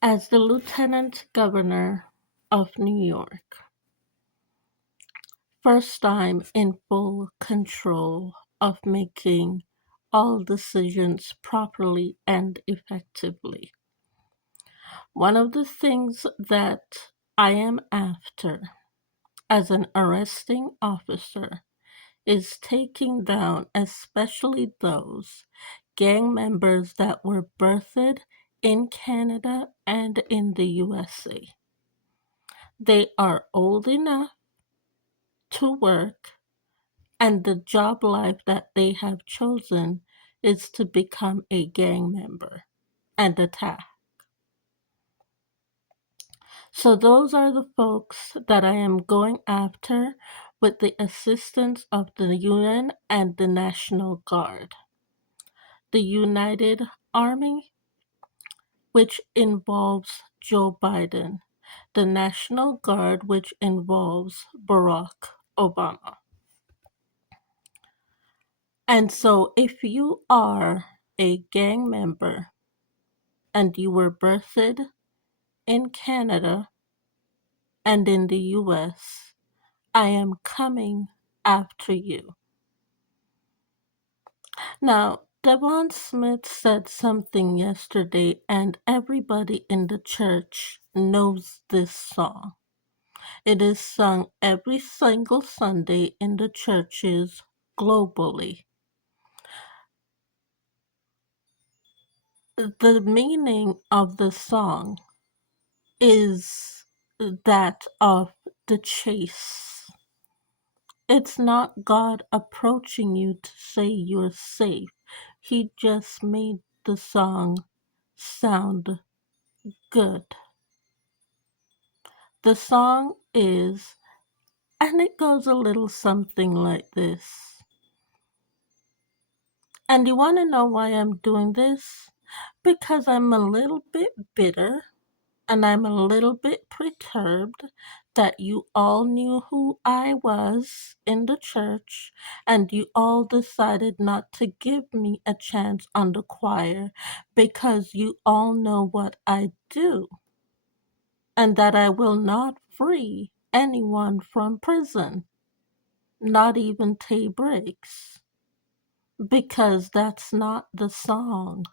As the Lieutenant Governor of New York, first time in full control of making all decisions properly and effectively. One of the things that I am after as an arresting officer is taking down especially those gang members that were birthed in Canada and in the USA. They are old enough to work, and the job life that they have chosen is to become a gang member and attack. So, those are the folks that I am going after with the assistance of the UN and the National Guard. The United Army, which involves Joe Biden, the National Guard, which involves Barack Obama. And so, if you are a gang member and you were birthed in Canada and in the US, I am coming after you. Now, Devon Smith said something yesterday, and everybody in the church knows this song. It is sung every single Sunday in the churches globally. The meaning of the song is that of the chase. It's not God approaching you to say you're safe. He just made the song sound good. The song is, and it goes a little something like this. And you want to know why I'm doing this? Because I'm a little bit bitter and I'm a little bit perturbed that you all knew who I was in the church and you all decided not to give me a chance on the choir because you all know what I do and that I will not free anyone from prison, not even Tay Briggs, because that's not the song.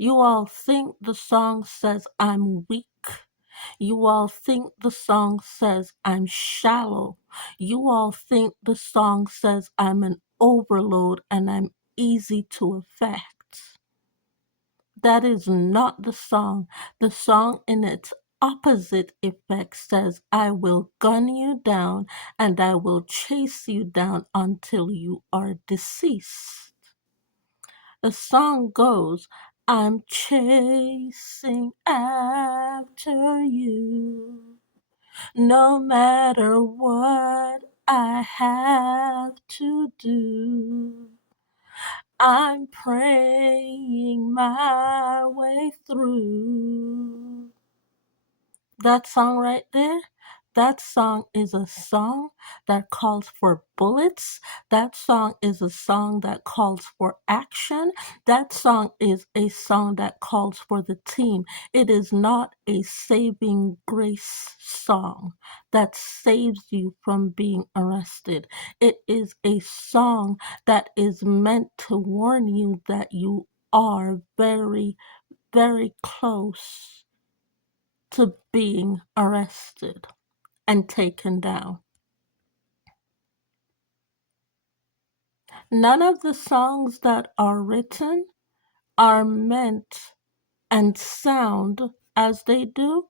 You all think the song says I'm weak. You all think the song says I'm shallow. You all think the song says I'm an overload and I'm easy to affect. That is not the song. The song in its opposite effect says, I will gun you down and I will chase you down until you are deceased. The song goes, I'm chasing after you, no matter what I have to do. I'm praying my way through. That song right there, that song is a song that calls for bullets. That song is a song that calls for action. That song is a song that calls for the team. It is not a saving grace song that saves you from being arrested. It is a song that is meant to warn you that you are very, very close to being arrested and taken down. None of the songs that are written are meant and sound as they do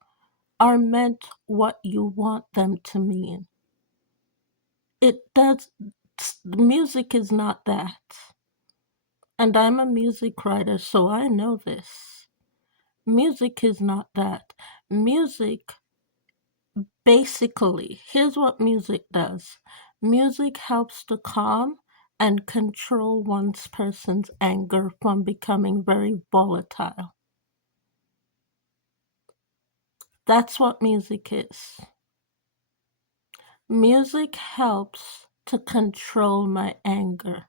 are meant what you want them to mean. It does, music is not that. And I'm a music writer, so I know this. Music is not that. Music Basically, here's what music does. Music helps to calm and control one's person's anger from becoming very volatile. That's what music is. Music helps to control my anger.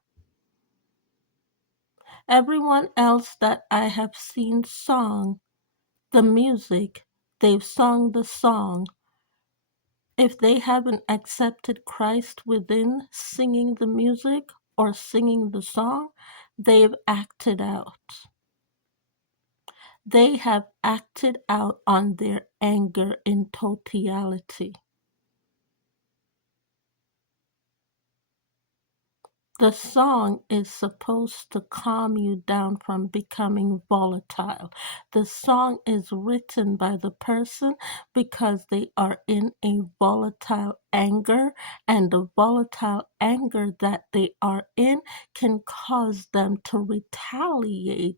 Everyone else that I have seen song The music, they've sung the song. If they haven't accepted Christ within singing the music or singing the song, they've acted out. They have acted out on their anger in totality. The song is supposed to calm you down from becoming volatile. The song is written by the person because they are in a volatile anger, and the volatile anger that they are in can cause them to retaliate.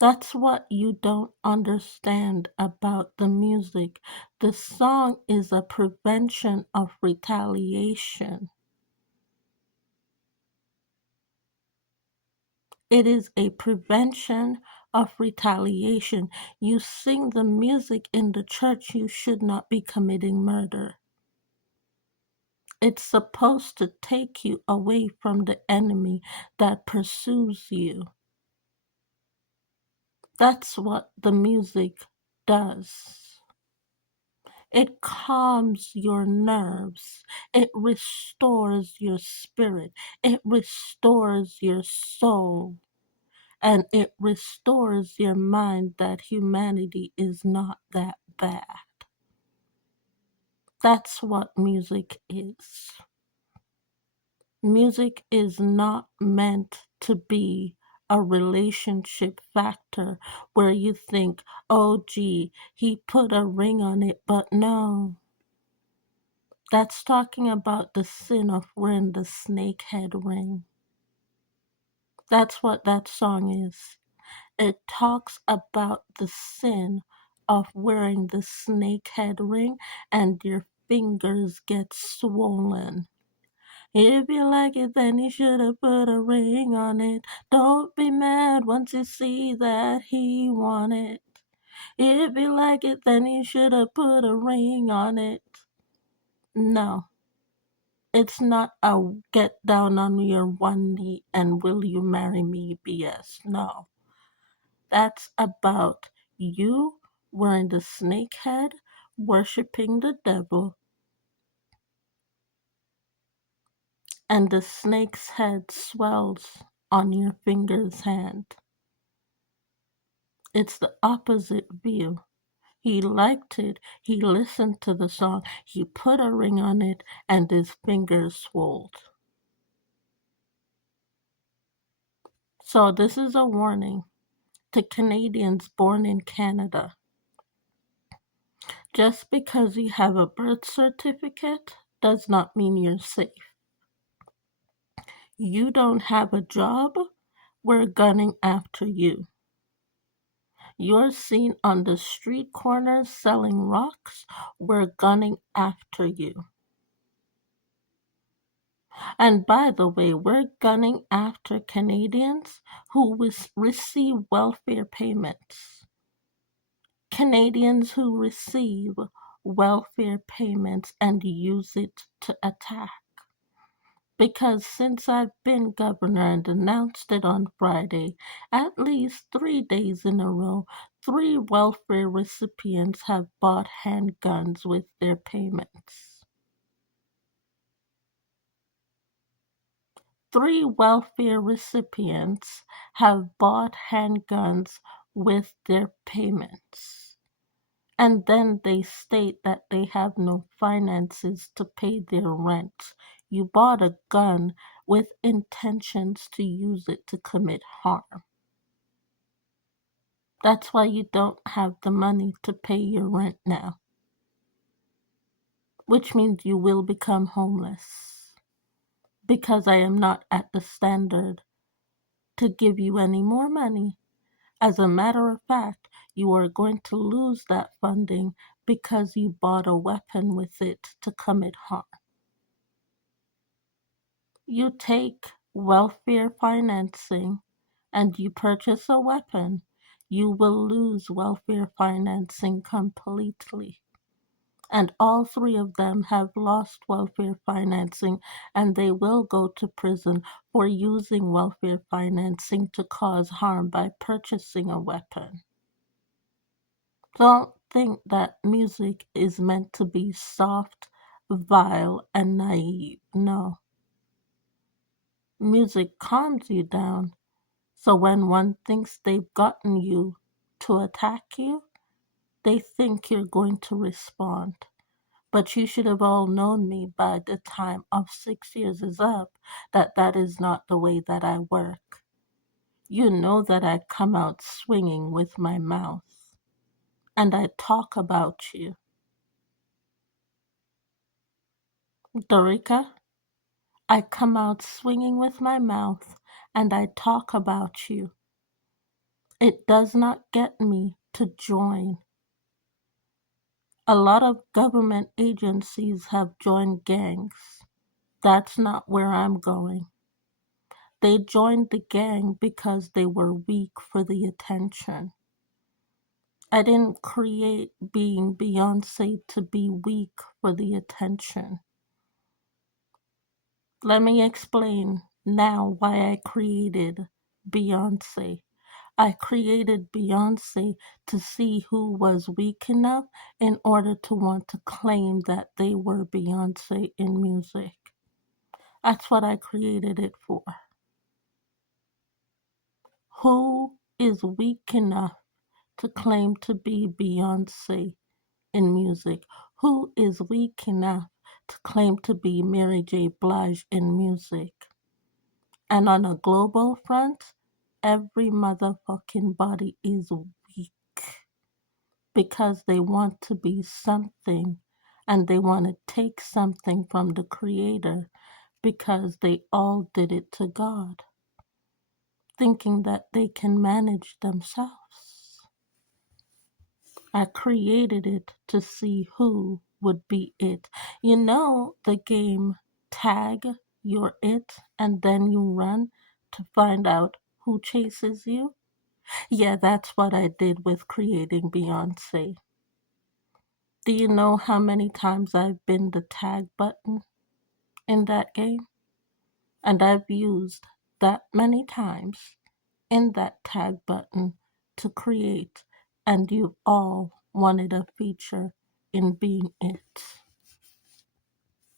That's what you don't understand about the music. The song is a prevention of retaliation. It is a prevention of retaliation. You sing the music in the church, you should not be committing murder. It's supposed to take you away from the enemy that pursues you. That's what the music does. It calms your nerves. It restores your spirit. It restores your soul. And it restores your mind that humanity is not that bad. That's what music is. Music is not meant to be a relationship factor where you think, oh, gee, he put a ring on it, but no. That's talking about the sin of wearing the snakehead ring. That's what that song is. It talks about the sin of wearing the snakehead ring and your fingers get swollen. If you like it, then you should have put a ring on it. Don't be mad once you see that he won it. If you like it, then you should have put a ring on it. No, it's not a get down on your one knee and will you marry me BS. No. That's about you wearing the snake head, worshiping the devil, and the snake's head swells on your finger's hand. It's the opposite view. He liked it, he listened to the song, he put a ring on it, and his fingers swelled. So, this is a warning to Canadians born in Canada. Just because you have a birth certificate does not mean you're safe. You don't have a job, we're gunning after you. You're seen on the street corners selling rocks, we're gunning after you. And by the way, we're gunning after Canadians who receive welfare payments. Canadians who receive welfare payments and use it to attack. Because since I've been governor and announced it on Friday, at least 3 days in a row, 3 welfare recipients have bought handguns with their payments. 3 welfare recipients have bought handguns with their payments. And then they state that they have no finances to pay their rent. You bought a gun with intentions to use it to commit harm. That's why you don't have the money to pay your rent now, which means you will become homeless. Because I am not at the standard to give you any more money. As a matter of fact, you are going to lose that funding because you bought a weapon with it to commit harm. You take welfare financing and you purchase a weapon, you will lose welfare financing completely. And all three of them have lost welfare financing, and they will go to prison for using welfare financing to cause harm by purchasing a weapon. Don't think that music is meant to be soft, vile, and naive. No. Music calms you down, so when one thinks they've gotten you to attack you, they think you're going to respond. But you should have all known me by the time of 6 years is up that that is not the way that I work. You know that I come out swinging with my mouth, and I talk about you. Dorica, I come out swinging with my mouth, and I talk about you. It does not get me to join. A lot of government agencies have joined gangs. That's not where I'm going. They joined the gang because they were weak for the attention. I didn't create being Beyonce to be weak for the attention. Let me explain now why I created Beyonce. I created Beyonce to see who was weak enough in order to want to claim that they were Beyonce in music. That's what I created it for. Who is weak enough to claim to be Beyonce in music? Who is weak enough to claim to be Mary J. Blige in music? And on a global front, every motherfucking body is weak because they want to be something and they want to take something from the Creator because they all did it to God, thinking that they can manage themselves. I created it to see who would be it. You know the game Tag, you're it, and then you run to find out who chases you? Yeah, that's what I did with creating Beyonce. Do you know how many times I've been the tag button in that game? And I've used that many times in that tag button to create, and you've all wanted a feature in being it.